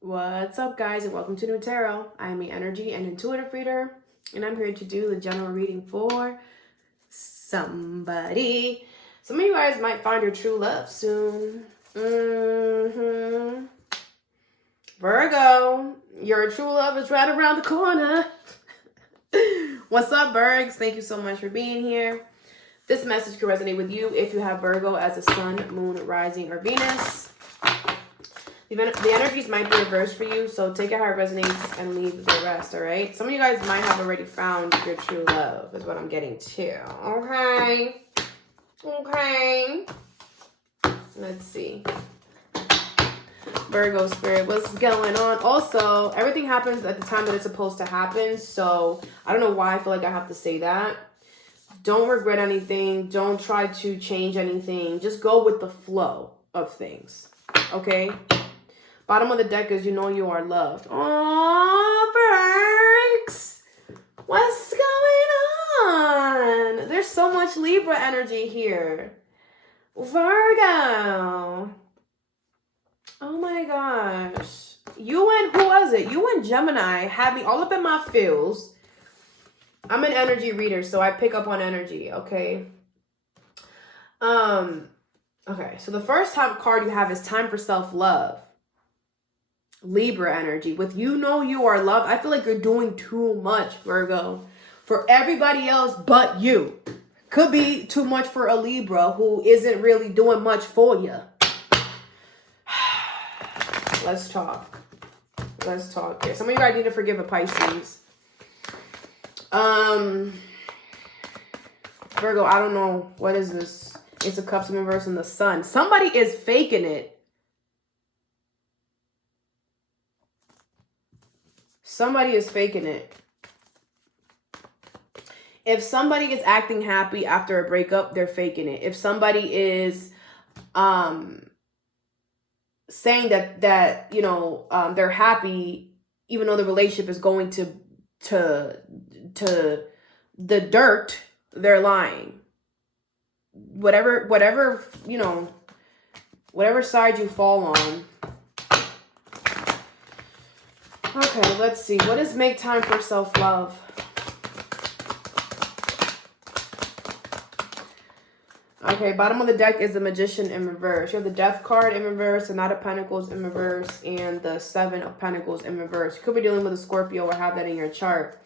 What's up, guys, and welcome to New Tarot. I am an energy and intuitive reader, and I'm here to do the general reading for somebody. Some of you guys might find your true love soon. Virgo, your true love is right around the corner. What's up, Virgs? Thank you so much for being here. This message could resonate with you if you have Virgo as a sun, moon, rising, or Venus. The energies might be reversed for you, so take it how it resonates and leave the rest, all right? Some of you guys might have already found your true love, is what I'm getting to. Okay. Let's see. Virgo spirit, what's going on? Also, everything happens at the time that it's supposed to happen, so I don't know why I feel like I have to say that. Don't regret anything. Don't try to change anything. Just go with the flow of things, okay? Bottom of the deck is you know you are loved. Aww, Berks. What's going on? There's so much Libra energy here. Virgo. Oh my gosh. You and, who was it? You and Gemini had me all up in my feels. I'm an energy reader, so I pick up on energy, okay? Okay, so the first card you have is time for self-love. Libra energy. With you know you are loved, I feel like you're doing too much, Virgo, for everybody else but you. Could be too much for a Libra who isn't really doing much for you. Let's talk here. Some of you guys need to forgive a Pisces. Virgo, I don't know. What is this? It's a Cups in reverse and the Sun. Somebody is faking it. Somebody is faking it. If somebody is acting happy after a breakup, they're faking it. If somebody is saying that you know they're happy even though the relationship is going to the dirt, they're lying. Whatever you know, whatever side you fall on. Okay, let's see. What is make time for self-love? Okay, bottom of the deck is the Magician in reverse. You have the Death card in reverse, the Knight of Pentacles in reverse, and the Seven of Pentacles in reverse. You could be dealing with a Scorpio or have that in your chart.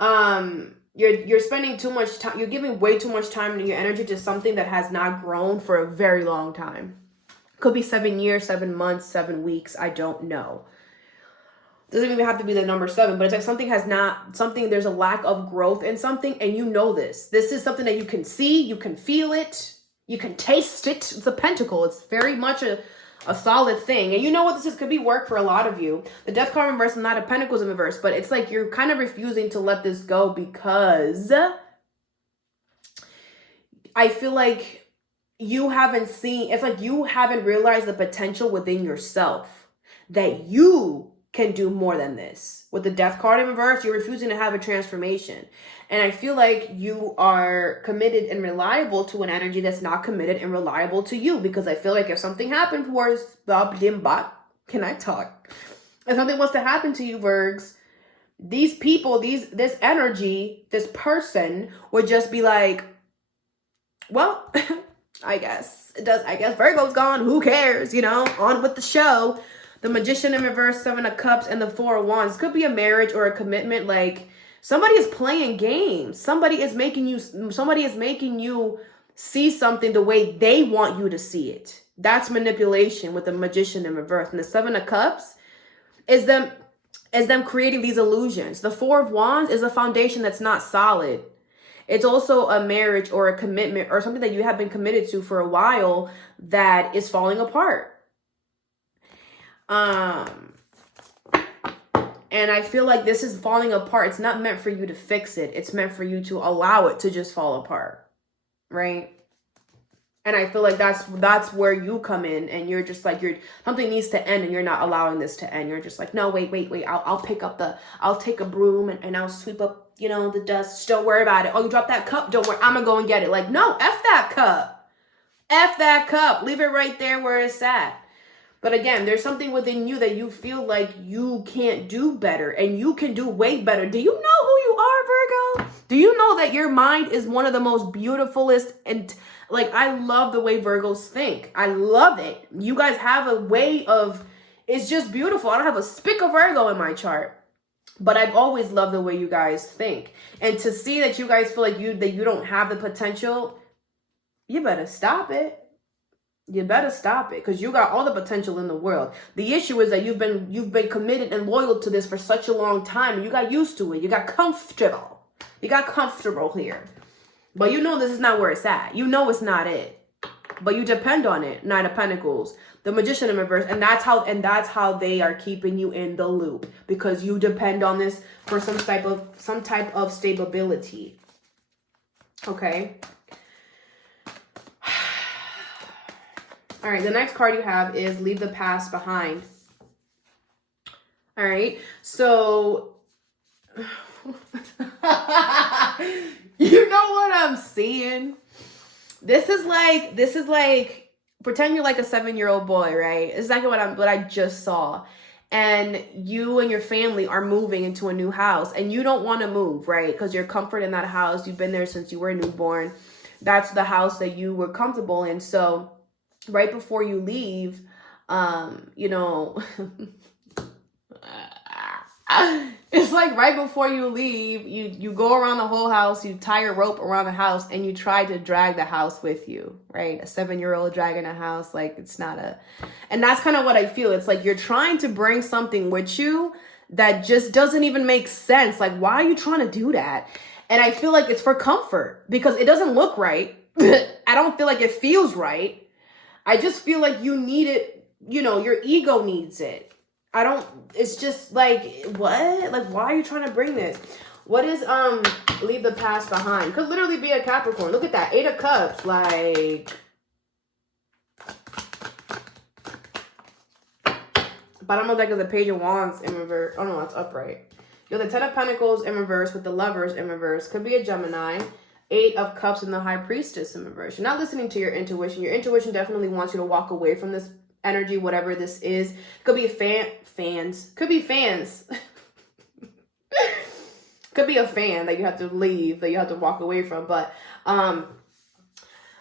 You're spending too much time. You're giving way too much time and your energy to something that has not grown for a very long time. Could be 7 years, 7 months, 7 weeks. I don't know. Doesn't even have to be the number 7, but it's like there's a lack of growth in something, and you know this. This is something that you can see, you can feel it, you can taste it. It's a pentacle. It's very much a solid thing. And you know what this is? Could be work for a lot of you. The Death card in reverse and Knight of Pentacles in reverse, but it's like you're kind of refusing to let this go because I feel like you haven't seen, it's like you haven't realized the potential within yourself that you can do more than this. With the Death card in reverse, you're refusing to have a transformation. And I feel like you are committed and reliable to an energy that's not committed and reliable to you. Because I feel like if something happened towards can I talk? If something was to happen to you, Virgs, these people, this energy, this person would just be like, well, I guess Virgo's gone. Who cares? You know, on with the show. The Magician in reverse, 7 of Cups, and the 4 of Wands. Could be a marriage or a commitment. Like somebody is playing games. Somebody is making you see something the way they want you to see it. That's manipulation with the Magician in reverse. And the 7 of Cups is them creating these illusions. The 4 of Wands is a foundation that's not solid. It's also a marriage or a commitment or something that you have been committed to for a while that is falling apart. And I feel like this is falling apart. It's not meant for you to fix it. It's meant for you to allow it to just fall apart, right? And I feel like that's where you come in, and you're just like something needs to end, and you're not allowing this to end. You're just like, no, wait. I'll take a broom and I'll sweep up, you know, the dust. Don't worry about it. Oh, you dropped that cup. Don't worry. I'm gonna go and get it. Like, no, F that cup. Leave it right there where it's at. But again, there's something within you that you feel like you can't do better and you can do way better. Do you know who you are, Virgo? Do you know that your mind is one of the most beautifulest? And like, I love the way Virgos think. I love it. You guys have a way of, it's just beautiful. I don't have a speck of Virgo in my chart. But I've always loved the way you guys think. And to see that you guys feel like you don't have the potential, you better stop it. You better stop it, because you got all the potential in the world. The issue is that you've been committed and loyal to this for such a long time, and you got used to it. You got comfortable. You got comfortable here. But you know this is not where it's at. You know it's not it. But you depend on it. Nine of Pentacles, the Magician in reverse, and that's how they are keeping you in the loop, because you depend on this for some type of stability. Okay? All right, the next card you have is leave the past behind. All right, so you know what I'm seeing? This is like pretend you're like a 7-year-old boy, right? It's exactly what I just saw. And you and your family are moving into a new house, and you don't want to move, right? Because you're comforted in that house. You've been there since you were a newborn. That's the house that you were comfortable in. So right before you leave, you know, it's like right before you leave, you go around the whole house, you tie a rope around the house, and you try to drag the house with you, right? A 7-year-old dragging a house, like it's not and that's kind of what I feel. It's like you're trying to bring something with you that just doesn't even make sense. Like, why are you trying to do that? And I feel like it's for comfort, because it doesn't look right. I don't feel like it feels right. I just feel like you need it, you know, your ego needs it. It's just like, what? Like, why are you trying to bring this? What is, leave the past behind? Could literally be a Capricorn. Look at that, 8 of Cups, like. Bottom of deck is a Page of Wands in reverse. Oh no, that's upright. You have the 10 of Pentacles in reverse with the Lovers in reverse. Could be a Gemini. 8 of Cups and the High Priestess in reverse. You're not listening to your intuition. Your intuition definitely wants you to walk away from this energy, whatever this is. Could be fans. Could be fans. Could be a fan that you have to leave, that you have to walk away from. But I'm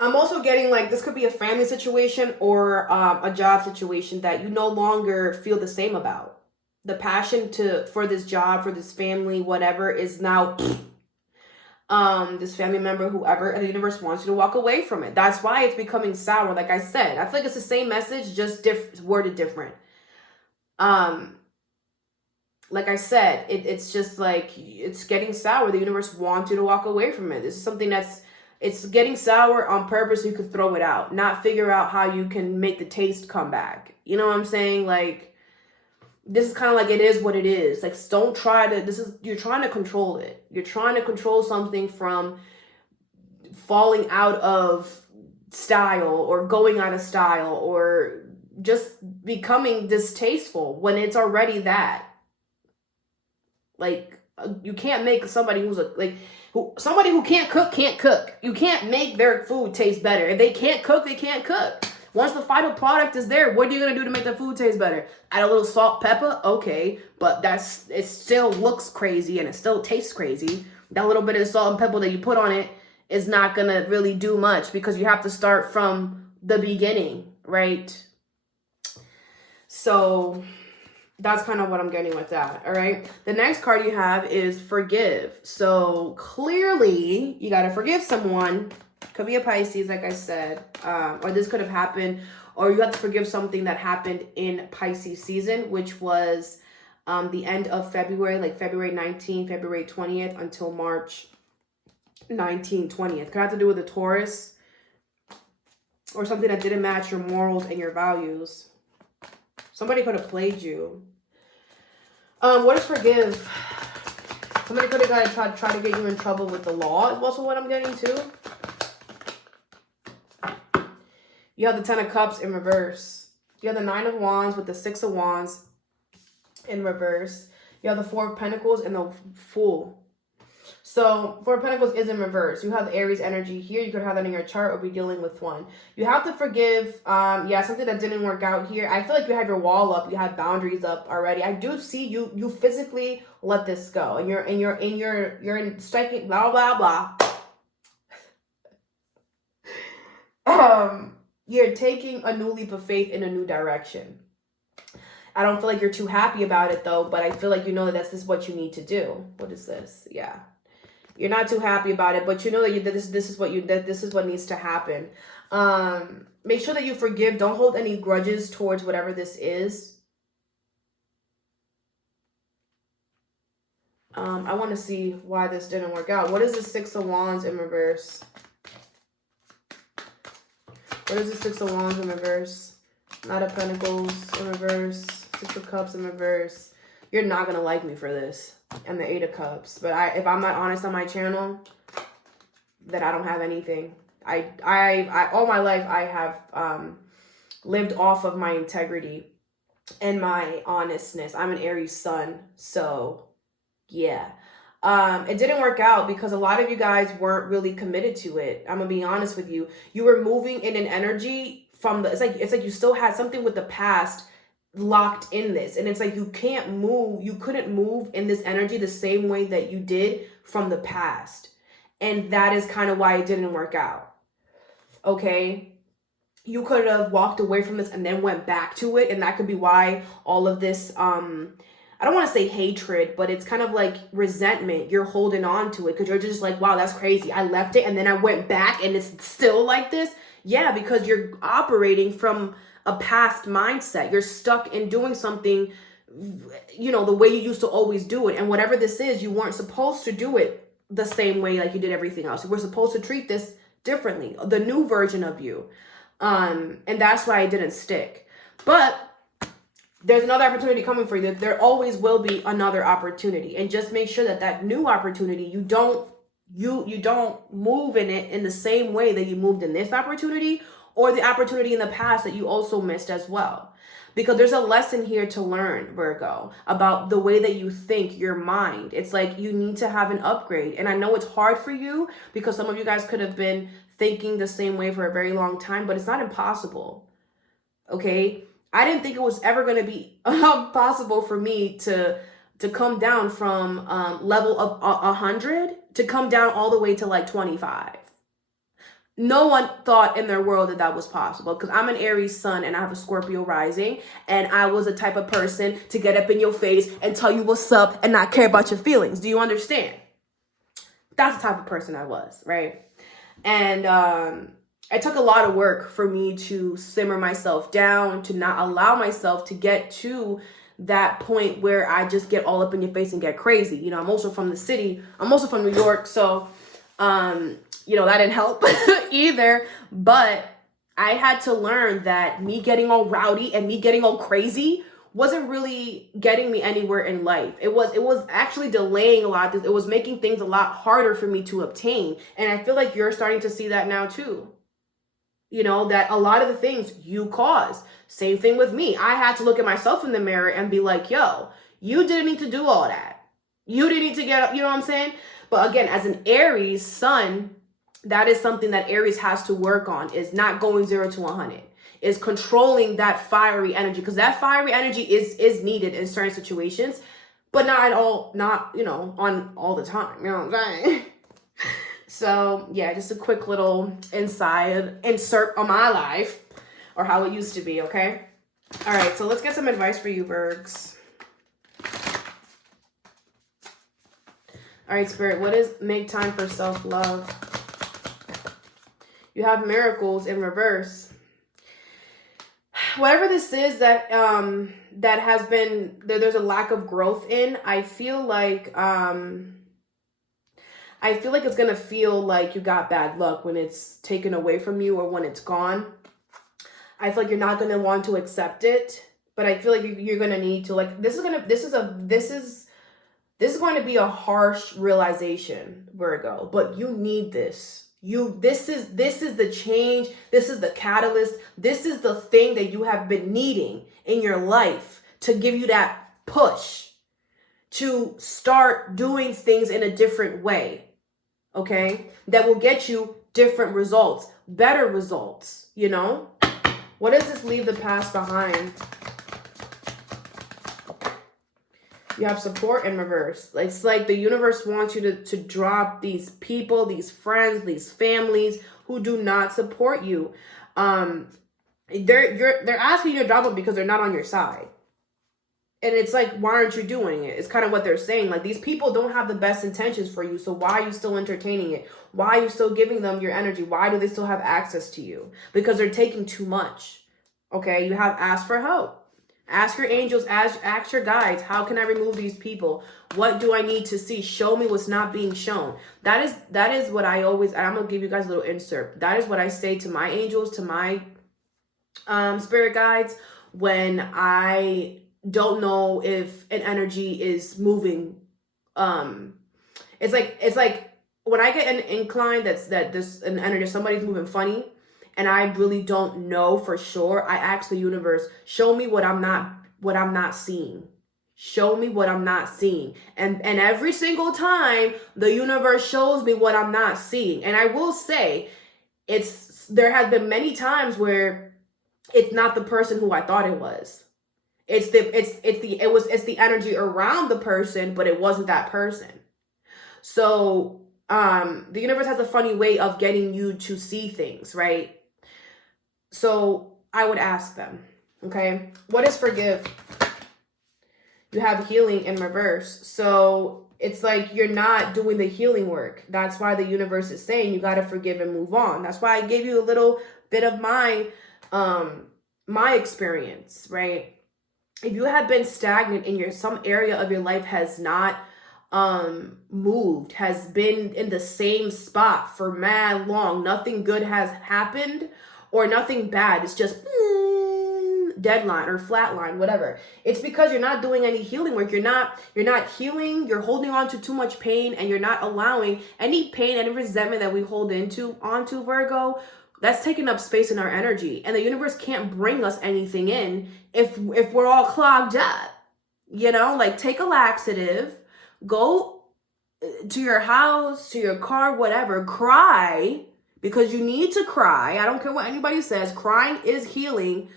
also getting like this could be a family situation or a job situation that you no longer feel the same about. The passion for this job, for this family, whatever, is now this family member, whoever, and the universe wants you to walk away from it. That's why it's becoming sour. Like I said, I feel like it's the same message, just worded different. Like I said, it's just like, it's getting sour. The universe wants you to walk away from it. This is something it's getting sour on purpose so you could throw it out, not figure out how you can make the taste come back. You know what I'm saying? Like, this is kind of like, it is what it is. Like, don't try to, you're trying to control it. You're trying to control something from falling out of style or going out of style or just becoming distasteful when it's already that. Like, you can't make somebody somebody who can't cook. You can't make their food taste better. If they can't cook, they can't cook. Once the final product is there, what are you going to do to make the food taste better? Add a little salt, pepper? Okay. But it still looks crazy and it still tastes crazy. That little bit of salt and pepper that you put on it is not going to really do much, because you have to start from the beginning, right? So that's kind of what I'm getting with that, all right? The next card you have is forgive. So clearly you got to forgive someone. Could be a Pisces, like I said, or this could have happened, or you have to forgive something that happened in Pisces season, which was the end of February, like February 19th, February 20th until March 19th, 20th. Could have to do with a Taurus or something that didn't match your morals and your values. Somebody could have played you. What is forgive? Somebody could have tried to get you in trouble with the law. Is also what I'm getting to. You have the 10 of Cups in reverse. You have the 9 of Wands with the 6 of Wands in reverse. You have the 4 of Pentacles and the Fool. So Four of Pentacles is in reverse. You have the Aries energy here. You could have that in your chart or be dealing with one. You have to forgive, something that didn't work out here. I feel like you have your wall up. You have boundaries up already. I do see you physically let this go. And you're in striking, blah, blah, blah. You're taking a new leap of faith in a new direction. I don't feel like you're too happy about it though, but I feel like you know that this is what you need to do. What is this? Yeah. You're not too happy about it, but you know that this is what needs to happen. Make sure that you forgive. Don't hold any grudges towards whatever this is. I want to see why this didn't work out. What is the Six of Wands in reverse? What is the Six of Wands in reverse? Knight of Pentacles in reverse. Six of Cups in reverse. You're not going to like me for this. And the Eight of Cups. But if I'm not honest on my channel, then I don't have anything. I all my life I have lived off of my integrity and my honestness. I'm an Aries sun, so yeah. It didn't work out because a lot of you guys weren't really committed to it. I'm gonna be honest with you. You were moving in an energy from the, it's like you still had something with the past locked in this, and it's like you couldn't move in this energy the same way that you did from the past, and that is kind of why it didn't work out. Okay, you could have walked away from this and then went back to it, and that could be why all of this I don't want to say hatred, but it's kind of like resentment. You're holding on to it because you're just like, wow, that's crazy. I left it and then I went back and it's still like this. Yeah, because you're operating from a past mindset. You're stuck in doing something, you know, the way you used to always do it. And whatever this is, you weren't supposed to do it the same way like you did everything else. You were supposed to treat this differently, the new version of you. And that's why it didn't stick. But there's another opportunity coming for you. There always will be another opportunity. And just make sure that that new opportunity, you don't move in it in the same way that you moved in this opportunity or the opportunity in the past that you also missed as well. Because there's a lesson here to learn, Virgo, about the way that you think, your mind. It's like you need to have an upgrade. And I know it's hard for you because some of you guys could have been thinking the same way for a very long time, but it's not impossible. Okay? I didn't think it was ever going to be possible for me to come down from level of 100 to come down all the way to like 25. No one thought in their world that that was possible because I'm an Aries sun and I have a Scorpio rising, and I was the type of person to get up in your face and tell you what's up and not care about your feelings. Do you understand? That's the type of person I was, right? And it took a lot of work for me to simmer myself down, to not allow myself to get to that point where I just get all up in your face and get crazy. You know, I'm also from the city. I'm also from New York. So, you know, that didn't help either. But I had to learn that me getting all rowdy and me getting all crazy wasn't really getting me anywhere in life. It was actually delaying a lot. It was making things a lot harder for me to obtain. And I feel like you're starting to see that now too. You know, that a lot of the things you caused. Same thing with me. I had to look at myself in the mirror and be like, yo, you didn't need to do all that. You didn't need to get, you know what I'm saying? But again, as an Aries sun, that is something that Aries has to work on, is not going 0 to 100. Is controlling that fiery energy, because that fiery energy is needed in certain situations, but not at all, not, you know, on all the time. You know what I'm saying? So yeah, just a quick little insert on my life, or how it used to be, okay? All right, so let's get some advice for you, Virgs. All right, Spirit, what is make time for self-love? You have miracles in reverse. Whatever this is that that has been, there's a lack of growth in, I feel like it's going to feel like you got bad luck when it's taken away from you or when it's gone. I feel like you're not going to want to accept it, but I feel like you're going to need to, like, this is going to be a harsh realization, Virgo, but you need this. This is the change. This is the catalyst. This is the thing that you have been needing in your life to give you that push, to start doing things in a different way, okay? That will get you different results, better results, you know? What does this leave the past behind? You have support in reverse. It's like the universe wants you to drop these people, these friends, these families who do not support you. They're asking you to drop them because they're not on your side. And it's like, why aren't you doing it? It's kind of what they're saying. Like, these people don't have the best intentions for you. So why are you still entertaining it? Why are you still giving them your energy? Why do they still have access to you? Because they're taking too much. Okay, you have asked for help. Ask your angels, ask your guides, how can I remove these people? What do I need to see? Show me what's not being shown. That is what I always, and I'm going to give you guys a little insert. That is what I say to my angels, to my spirit guides, when I don't know if an energy is moving. It's like when I get an incline that this an energy, somebody's moving funny, and I really don't know for sure, I ask the universe, show me what I'm not seeing. Show me what I'm not seeing. And every single time the universe shows me what I'm not seeing. And I will say, there has been many times where it's not the person who I thought it was. It's the energy around the person, but it wasn't that person. So the universe has a funny way of getting you to see things, right? So I would ask them, okay, what is forgive? You have healing in reverse. So it's like you're not doing the healing work. That's why the universe is saying you got to forgive and move on. That's why I gave you a little bit of my experience, right? If you have been stagnant in some area of your life has not moved, has been in the same spot for mad long, nothing good has happened, or nothing bad, it's just deadline or flatline, whatever. It's because you're not doing any healing work. You're not healing. You're holding on to too much pain, and you're not allowing any pain, any resentment that we hold onto Virgo. That's taking up space in our energy, and the universe can't bring us anything in if we're all clogged up. You know, like, take a laxative, go to your house, to your car, whatever, cry, because you need to cry. I don't care what anybody says. Crying is healing.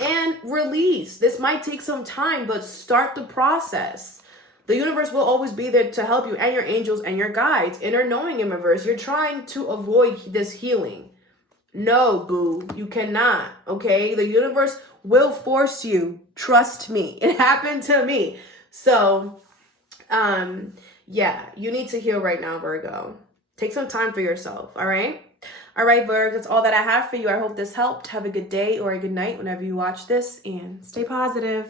And release. This might take some time, but start the process. The universe will always be there to help you, and your angels and your guides. Inner knowing in reverse. You're trying to avoid this healing. No, boo. You cannot. Okay? The universe will force you. Trust me. It happened to me. So, yeah, you need to heal right now, Virgo. Take some time for yourself. All right? All right, Virgo, that's all that I have for you. I hope this helped. Have a good day or a good night whenever you watch this, and stay positive.